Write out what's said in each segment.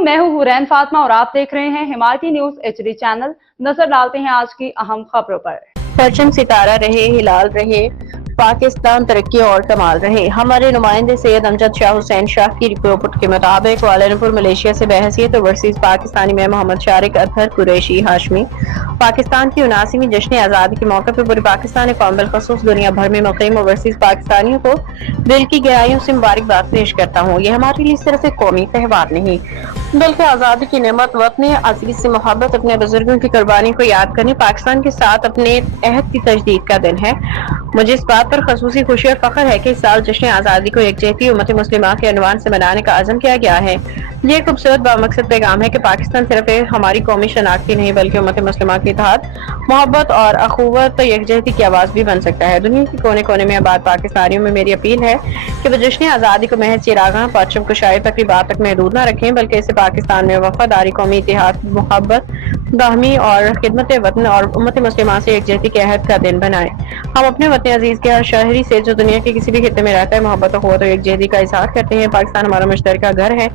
मैं हूं हुरैन फातिमा और आप देख रहे हैं हिमायती न्यूज HD चैनल। नजर डालते हैं आज की अहम खबरों पर। परचम सितारा रहे, हिलाल रहे, पाकिस्तान तरक्की और कमाल रहे। हमारे नुमाइंदे सैयद अमजद शाह हुसैन शाह की रिपोर्ट के मुताबिक कुआलालंपुर मलेशिया से बहसीत ओवरसीज पाकिस्तानी में मोहम्मद शारिक अतहर कुरैशी हाशमी पाकिस्तान की 79वीं जश्न आज़ादी के मौके पर पूरे पाकिस्तान कौम बिलखसूस दुनिया भर में मुक़ीम ओवरसीज पाकिस्तानियों को दिल की गहराइयों से मुबारकबाद पेश करता हूँ। यह हमारे लिए सिर्फ एक कौमी त्यौहार नहीं बल्कि आज़ादी की नेमत, वतन अज़ीज़ से मोहब्बत, अपने बुजुर्गों की कुर्बानी को याद करने, पाकिस्तान के साथ अपने अहद की तजदीद का दिन है। मुझे इस बात पर खसूसी खुशी और फख्र है कि इस साल जश्न आज़ादी को यकजहती उम्मत मुस्लिमा के अनवान से मनाने का अज़म किया गया है। ये खूबसूरत बामकसद पैगाम है कि पाकिस्तान सिर्फ हमारी कौमी शनाख्त ही नहीं बल्कि उम्मत मुस्लिमा की इत्तेहाद, मोहब्बत और अखुवत यकजहती की आवाज़ भी बन सकता है। दुनिया के कोने कोने में आबाद पाकिस्तानियों में मेरी अपील है कि वो जश्न आज़ादी को महज चिरागां, परचम कुशाई तकरीबात तक महदूद न रखें बल्कि इसे पाकिस्तान में वफादारी, कौमी इत्तेहाद, मोहब्बत, बाहमी और खिदमत वतन और उम्मत मुस्लिमा से यकजहती के अहद का दिन बनाएं। हम अपने वतन अजीज के हर शहरी से जो दुनिया के किसी भी खित्ते में रहता है मोहब्बत और यकजहती का इजहार करते हैं। पाकिस्तान हमारा मुश्तरका घर है,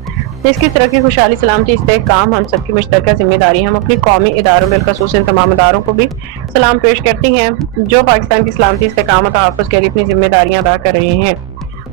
इसकी तरक्की, खुशहाली, सलामती, इस्तेहकाम हम सबकी मुश्तरका जिम्मेदारी है। हम अपनी कौमी इदारों बिलखसूस इन तमाम इदारों को भी सलाम पेश करती हैं जो पाकिस्तान की सलामती, इस्तेहकाम और तहफ़्फ़ुज़ के लिए अपनी जिम्मेदारियां अदा कर रहे हैं।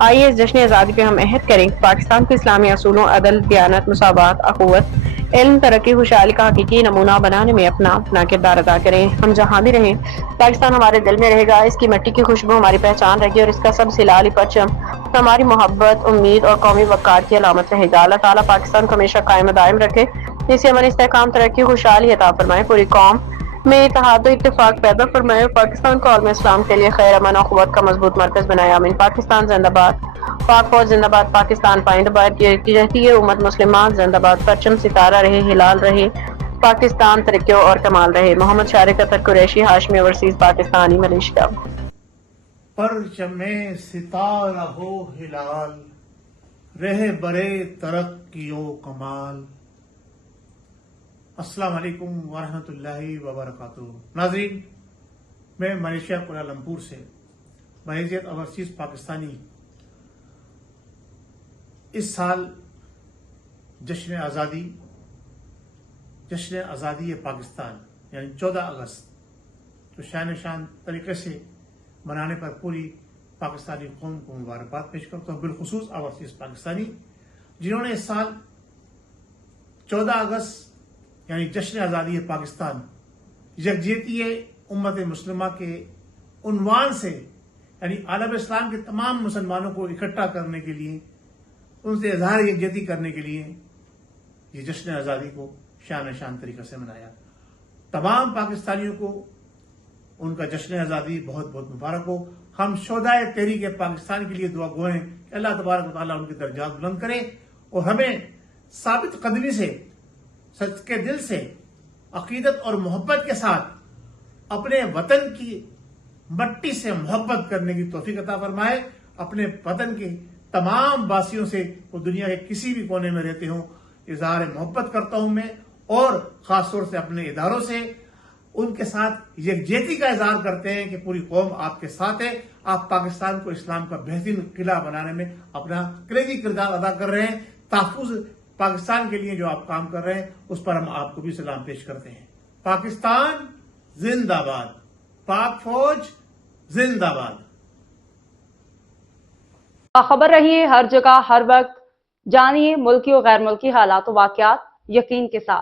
आइए इस जश्न आज़ादी पे हम अहद करें पाकिस्तान को इस्लामी असूलों, अदल, दियानत, मुसावात, अखुवत, इल्म, तरक्की, खुशहाली का हकीकी नमूना बनाने में अपना किरदार अदा करें। हम जहाँ भी रहें पाकिस्तान हमारे दिल में रहेगा, इसकी मिट्टी की खुशबू हमारी पहचान रहेगी और इसका सबसे लाली परचम हमारी मोहब्बत, उम्मीद और कौमी वक़ार की अलामत रहेगा। अल्लाह ताला पाकिस्तान को हमेशा कायम दायम रखे, इसे अमन, इस्तेहकाम, तरक्की, खुशहाली अता फरमाए, पूरी कौम में इत्तेहाद और इत्तेफाक पैदा फरमाए और पाकिस्तान को आलम इस्लाम के लिए खैर, अमन और क़ुव्वत का मजबूत मरकज बनाए। आमीन। पाकिस्तान जिंदाबाद, पाक फौज जिंदाबाद, पाकिस्तान पाइंदाबाद, ये रहती है उम्मत मुस्लिमान जिंदाबाद। परचम सितारा रहे, हिलाल रहे, पाकिस्तान तरक्की और कमाल रहे। Mohammad Shariq Athar Qureshi Hashmi overseas Pakistani Malaysia. परचमे सितारा हो हिलाल, रहे बरे तरक्कियो कमाल। अस्सलाम वालेकुम वरहमतुल्लाहि वबरकातुहू। नाज़रीन, मैं मलेशिया कुआलालंपुर से बहैसियत ओवरसीज पाकिस्तानी इस साल जश्न आज़ादी पाकिस्तान यानी 14 अगस्त तो शान तरीके से मनाने पर पूरी पाकिस्तानी कौम को मुबारकबाद पेश करता हूँ, बिलखुसूस ओवरसीज पाकिस्तानी जिन्होंने इस साल 14 अगस्त यानी जश्न आज़ादी पाकिस्तान यकजहती उम्मत मुस्लिमा के उन्वान से यानी आलम इस्लाम के तमाम मुसलमानों को इकट्ठा करने के लिए, उनसे इजहार यकजहती करने के लिए ये जश्न आज़ादी को शान तरीके से मनाया। तमाम पाकिस्तानियों को उनका जश्न आज़ादी बहुत बहुत मुबारक हो। हम शोहदाए तहरीक पाकिस्तान के लिए दुआ गो हैं कि अल्लाह तबारक व तआला उनके दर्जात बुलंद करे और हमें साबित कदमी से, सच्चे दिल से, अकीदत और मोहब्बत के साथ अपने वतन की मट्टी से मोहब्बत करने की तौफीक अता फरमाए। अपने वतन के तमाम वासियों से, वो दुनिया के किसी भी कोने में रहते हों, इजहार मोहब्बत करता हूं मैं और खास तौर से अपने इदारों से उनके साथ यकजहती का इजहार करते हैं कि पूरी कौम आपके साथ है। आप पाकिस्तान को इस्लाम का बेहतरीन किला बनाने में अपना कलेजी किरदार अदा कर रहे हैं। तहफ़्फ़ुज़ पाकिस्तान के लिए जो आप काम कर रहे हैं उस पर हम आपको भी सलाम पेश करते हैं। पाकिस्तान जिंदाबाद, पाक फौज जिंदाबाद। खबर रहिए हर जगह हर वक्त, जानिए मुल्की और गैर मुल्की हालात व वाक़यात यकीन के साथ।